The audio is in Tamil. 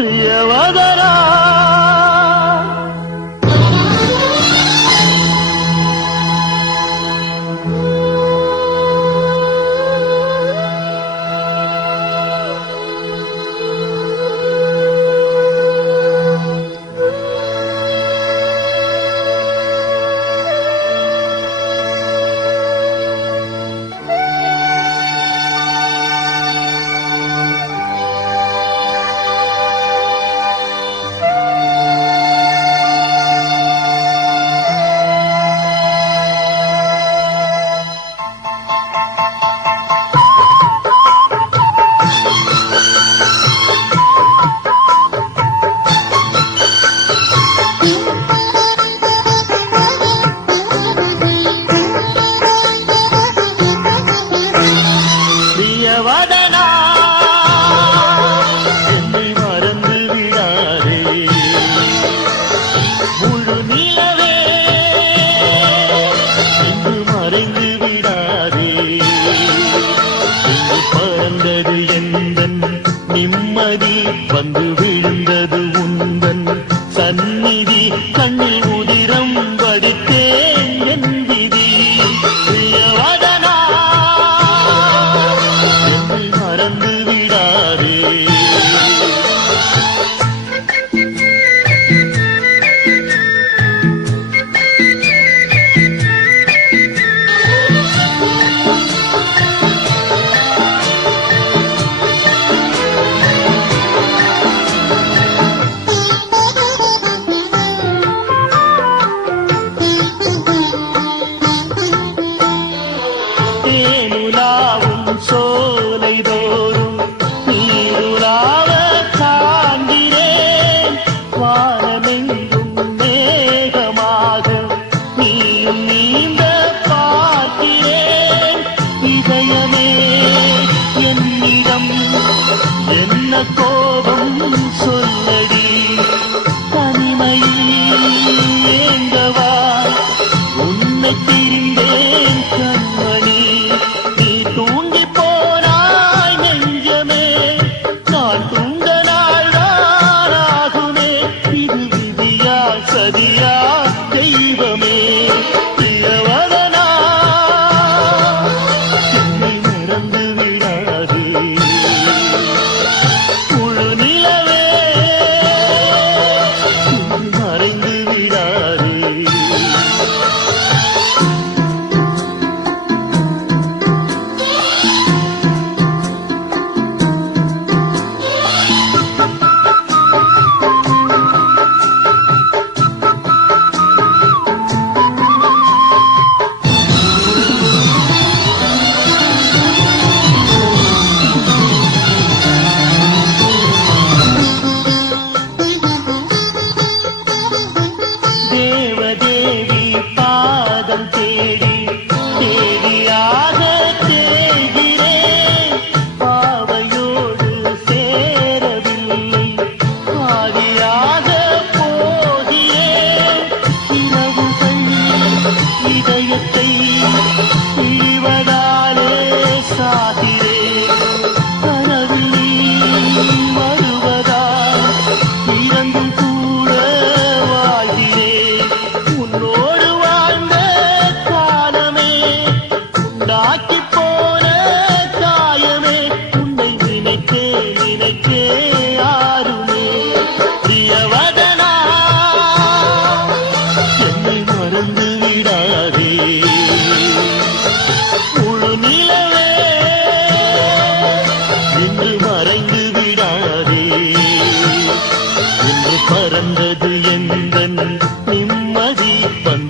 ಪ್ರಿಯವದರಾ வந்தது எந்தன் நிம்மதி வந்து விழுந்தது உந்தன். சந்நிதி கண்ணில் உதிரம் வடித்தேன் மறந்து விடாதே. சோலைதோறும் நீருளாவ சாண்டிரேன் வானமெங்கும் மேகமாக நீயும் நீந்த பார்க்கிறேன். இதயமே என்னிடம் என்ன கோபம் சொல்ல மடி வந்து